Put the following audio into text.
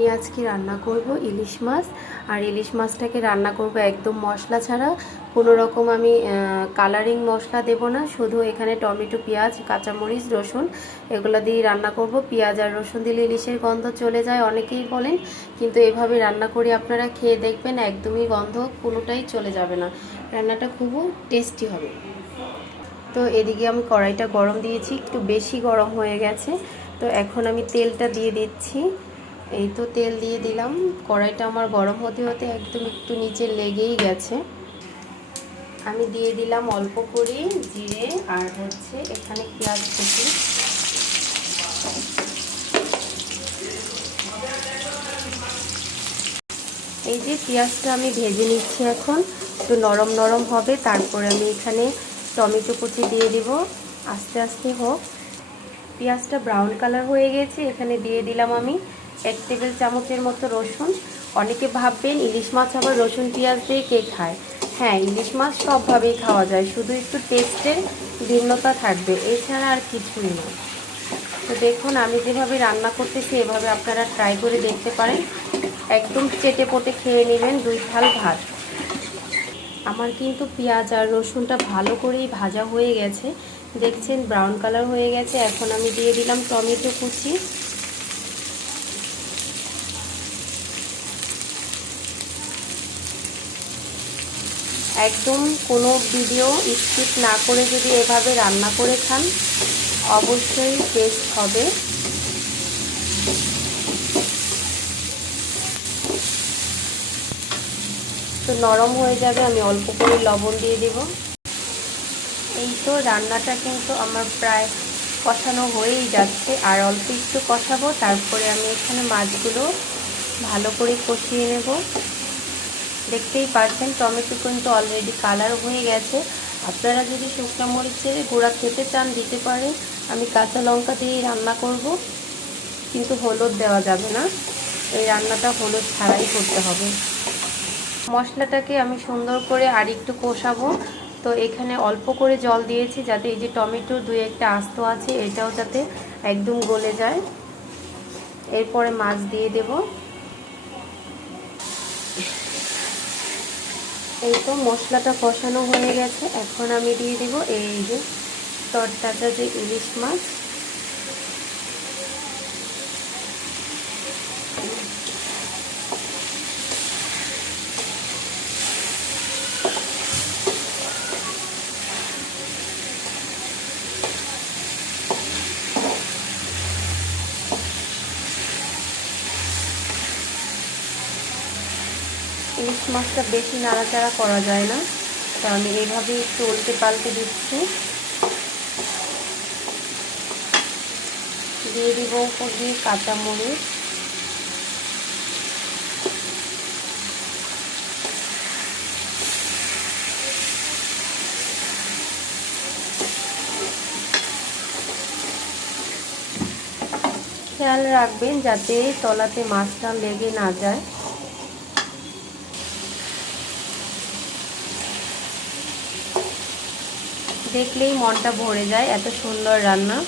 আমি আজকে রান্না করব ইলিশ মাছ। আর ইলিশ মাছটাকে রান্না করব একদম মশলা ছাড়া। কোনো রকম আমি কালারিং মশলা দেব না, শুধু এখানে টমেটো, পেঁয়াজ, কাঁচামরিচ, রসুন এগুলো দিয়ে রান্না করব। পেঁয়াজ আর রসুন দিলে ইলিশের গন্ধ চলে যায় অনেকেই বলেন, কিন্তু এভাবে রান্না করে আপনারা খেয়ে দেখবেন, একদমই গন্ধ কোনোটাই চলে যাবে না, রান্নাটা খুব টেস্টি হবে। তো এদিকে আমি কড়াইটা গরম দিয়েছি, একটু বেশি গরম হয়ে গেছে। তো এখন আমি তেলটা দিয়ে দিচ্ছি। এই তো তেল দিয়ে দিলাম। কড়াইটা আমার গরম হতে হতে একদম একটু নিচে লেগেই গেছে। আমি দিয়ে দিলাম অল্প করে জিরে আর এখানে পেঁয়াজ কুচি। এই যে পেঁয়াজটা আমি ভেজে নিচ্ছি, এখন একটু নরম নরম হবে, তারপরে আমি এখানে টমেটো কুচি দিয়ে দিব। আস্তে আস্তে হোক। পেঁয়াজটা ব্রাউন কালার হয়ে গেছে, এখানে দিয়ে দিলাম আমি 1 টেবিল চামচের মতো রসুন। অনেকে ভাববেন ইলিশ মাছ আবার রসুন পেঁয়াজ দিয়ে কে খায়। হ্যাঁ, ইলিশ মাছ সবভাবেই খাওয়া যায়, শুধু একটু টেস্টের ভিন্নতা থাকবে, এছাড়া আর কিছুই না। তো দেখুন, আমি যেভাবে রান্না করতেছি এভাবে আপনারা ট্রাই করে দেখতে পারেন, একদম চেটে পটে খেয়ে নেবেন 2 থাল ভাত। আমার কিন্তু পেঁয়াজ আর রসুনটা ভালো করেই ভাজা হয়ে গেছে, দেখছেন ব্রাউন কালার হয়ে গেছে। এখন আমি দিয়ে দিলাম টমেটো কুচি। একদম কোনো ভিডিও স্কিপ না করে যদি এভাবে রান্না করে খান, অবশ্যই টেস্ট হবে। তো নরম হয়ে যাবে, আমি অল্প করে লবণ দিয়ে দেব। এই তো রান্নাটা কিন্তু আমার প্রায় কষানো হয়েই যাচ্ছে, আর অল্প একটু কষাবো, তারপরে আমি এখানে মাছগুলো ভালো করে কষিয়ে নেব। দেখতেই পাচ্ছেন টমেটো কিন্তু অলরেডি কালার হয়ে গেছে। আপনারা যদি শুকনো মরিচের গুঁড়া খেতে চান দিতে পারেন, আমি কাঁচা লঙ্কা দিয়েই রান্না করব, কিন্তু হলুদ দেওয়া যাবে না, এই রান্নাটা হলুদ ছাড়াই করতে হবে। মশলাটাকে আমি সুন্দর করে আর একটু কষাবো। তো এখানে অল্প করে জল দিয়েছি, যাতে এই যে টমেটো 2-1টা আস্ত আছে এটাও যাতে একদম গলে যায়। এরপরে মাছ দিয়ে দেব। এই তো মশলাটা কষানো হয়ে গেছে, এখন আমি দিয়ে দেব এই যে তরতাজা যে ইলিশ মাছ। ইলিশ মাছটা বেশি নাড়াচাড়া করা যায় না, তো আমি এইভাবে একটু উল্টে পাল্টে দিচ্ছি। দিয়ে দিব উপর দিয়ে কাঁচামরিচ। খেয়াল রাখবেন যাতে তলাতে মাছটা লেগে না যায়। দেখলেই মনটা ভরে যায়, এত সুন্দর রান্না।